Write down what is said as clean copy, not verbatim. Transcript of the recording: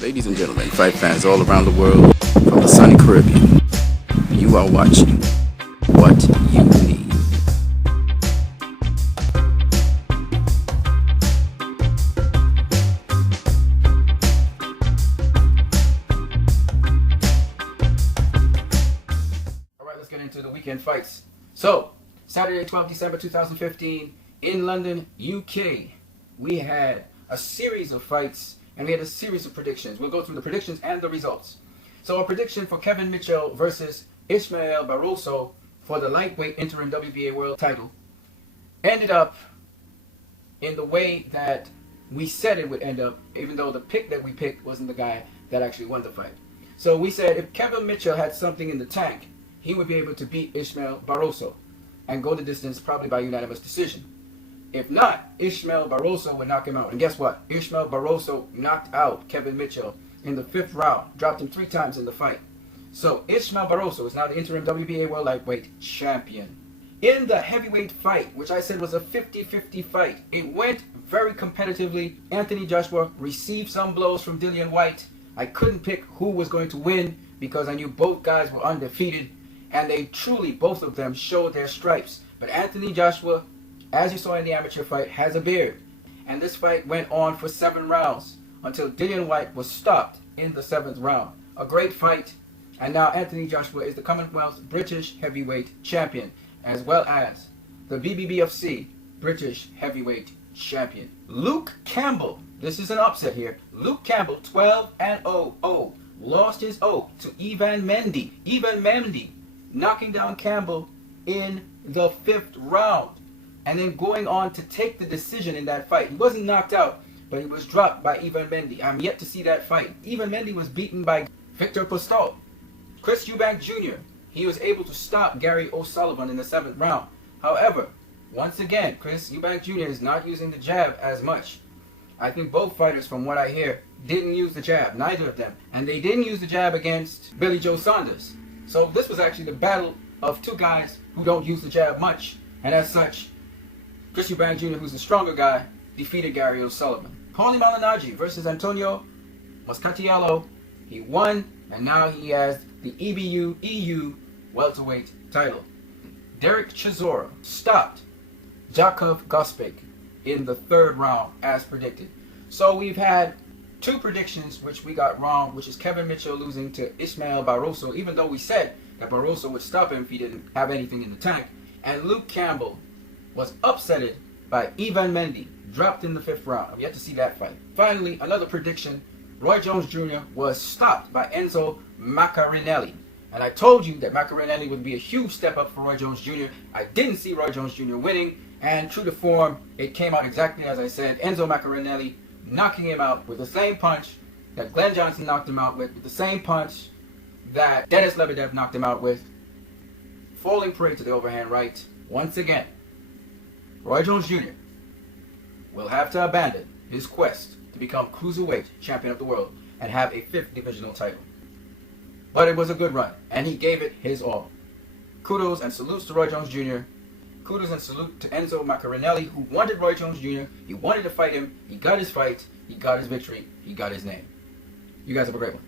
Ladies and gentlemen, fight fans all around the world, from the sunny Caribbean, you are watching What You Need. Alright, let's get into the weekend fights. So, Saturday, 12 December 2015, in London, UK, we had a series of fights and we had a series of predictions. We'll go through the predictions and the results. So a prediction for Kevin Mitchell versus Ismael Barroso for the lightweight interim WBA world title ended up in the way that we said it would end up, even though the pick that we picked wasn't the guy that actually won the fight. So we said if Kevin Mitchell had something in the tank, he would be able to beat Ismael Barroso and go the distance probably by unanimous decision. If not, Ismael Barroso would knock him out. And guess what? Ismael Barroso knocked out Kevin Mitchell in the 5th round. Dropped him 3 times in the fight. So Ismael Barroso is now the interim WBA World Lightweight Champion. In the heavyweight fight, which I said was a 50-50 fight, it went very competitively. Anthony Joshua received some blows from Dillian Whyte. I couldn't pick who was going to win because I knew both guys were undefeated. And they truly, both of them, showed their stripes. But Anthony Joshua, as you saw in the amateur fight, has a beard. And this fight went on for 7 rounds until Dillian Whyte was stopped in the 7th round. A great fight. And now Anthony Joshua is the Commonwealth British Heavyweight Champion, as well as the BBBFC British Heavyweight Champion. Luke Campbell, this is an upset here. Luke Campbell, 12-0, lost his O to Ivan Mendy. Ivan Mendy knocking down Campbell in the 5th round. And then going on to take the decision in that fight. He wasn't knocked out, but he was dropped by Ivan Mendy. I'm yet to see that fight. Ivan Mendy was beaten by Victor Postol. Chris Eubank Jr., he was able to stop Gary O'Sullivan in the 7th round. However, once again, Chris Eubank Jr. is not using the jab as much. I think both fighters, from what I hear, didn't use the jab. Neither of them. And they didn't use the jab against Billy Joe Saunders. So this was actually the battle of 2 guys who don't use the jab much. And as such, Chris Eubank Jr., who's the stronger guy, defeated Gary O'Sullivan. Paulie Malignaggi versus Antonio Moscatiello. He won, and now he has the EBU EU welterweight title. Derek Chisora stopped Jakov Gospik in the 3rd round as predicted. So we've had 2 predictions which we got wrong, which is Kevin Mitchell losing to Ismael Barroso, even though we said that Barroso would stop him if he didn't have anything in the tank. And Luke Campbell was upsetted by Ivan Mendy, dropped in the 5th round. I'm yet to see that fight. Finally, another prediction. Roy Jones Jr. was stopped by Enzo Maccarinelli. And I told you that Maccarinelli would be a huge step up for Roy Jones Jr. I didn't see Roy Jones Jr. winning, and true to form, it came out exactly as I said. Enzo Maccarinelli knocking him out with the same punch that Glenn Johnson knocked him out with the same punch that Denis Lebedev knocked him out with, falling prey to the overhand right once again. Roy Jones Jr. will have to abandon his quest to become cruiserweight champion of the world and have a 5th divisional title. But it was a good run, and he gave it his all. Kudos and salutes to Roy Jones Jr. Kudos and salute to Enzo Maccarinelli, who wanted Roy Jones Jr. He wanted to fight him. He got his fight. He got his victory. He got his name. You guys have a great one.